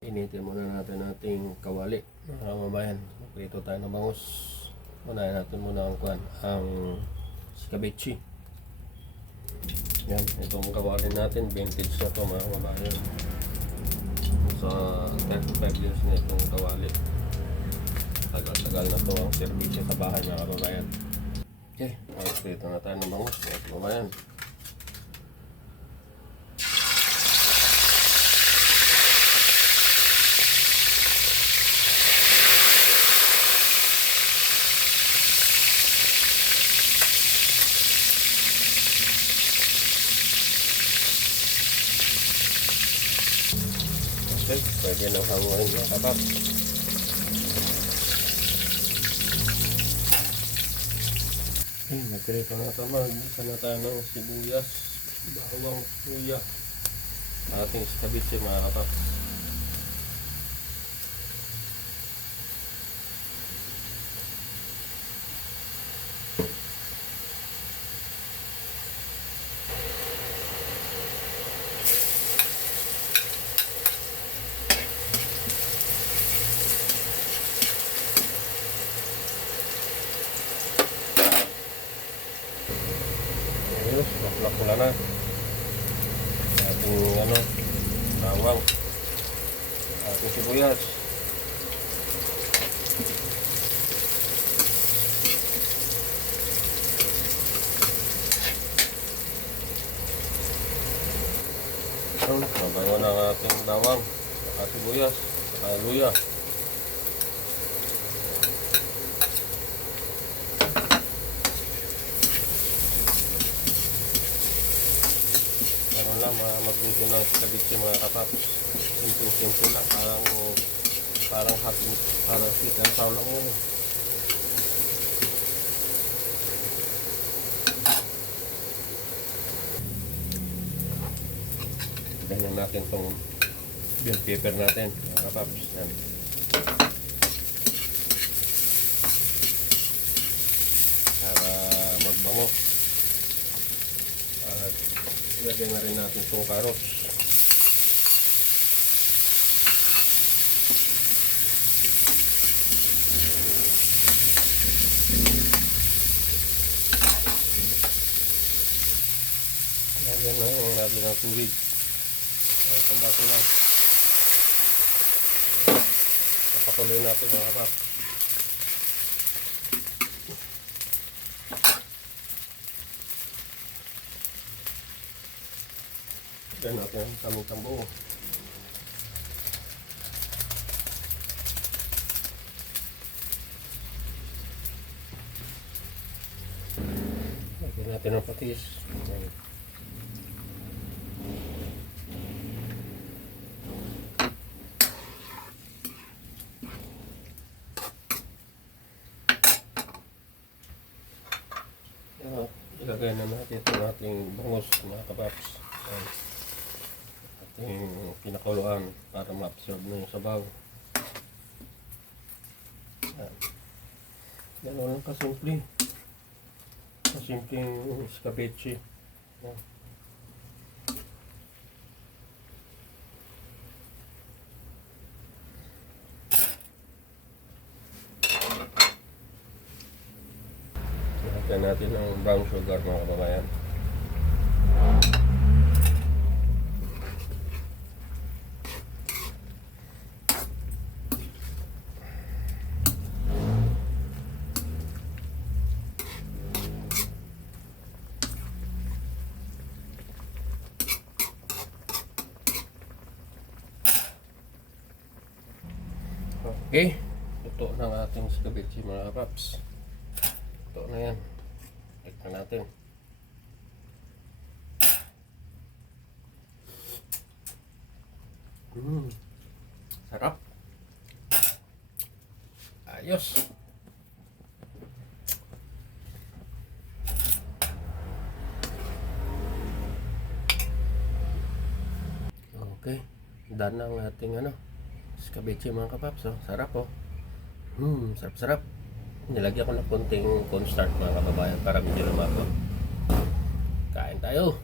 Initin muna natin ating kawali, mga kababayan. Prito tayo ng bangus. Unahin natin muna ang scabeche. Yan, itong kawali natin, vintage na ito, mga kababayan. Sa 35 years na itong kawali. Tagal-tagal na ito ang servisyo sa bahay, mga kababayan. Okay, prito na tayo ng bangus, mga kababayan. Okay, pwede nang hanguin mga kabab. Okay, nagkrito na ito. Mag-isa na tayo ng sibuyas, bawang, suya, ating scabeche mga kabab. Ayos, makulak-kula na ating bawang, ating sibuyas. Mabango na ang ating bawang, ating sibuyas, luya. Magluto ng scabeche mga kapaps. Simple lang, parang sweet and sour lang yun. Ganyan natin itong bell pepper natin mga kapaps. Yan. Para magbango. At ilagay na rin natin itong carrots. Lagyan na yung natin ng tubig. Ang tambaso lang. Papatuloy natin mga kapap. Lagyan natin ang tamang tambo. Lagyan natin ang patis. Ilagay na natin itong ating bangus mga kapaps. Ating pinakuluan para ma-absorb na yung sabaw. Gano'n lang kasimple. Kasimpleng scabeche. Lagyan natin ng brown sugar mga kababayan. Okay, ito na ang ating scabeche mga kapaps. Ito na yan. Tignan natin. Sarap. Ayos. Okay, done na ang ating scabeche mga kapaps. Sarap oh. Sarap-sarap. Nilagyan ko na konting cornstarch mga kababayan para medyo lumapot. Kain tayo.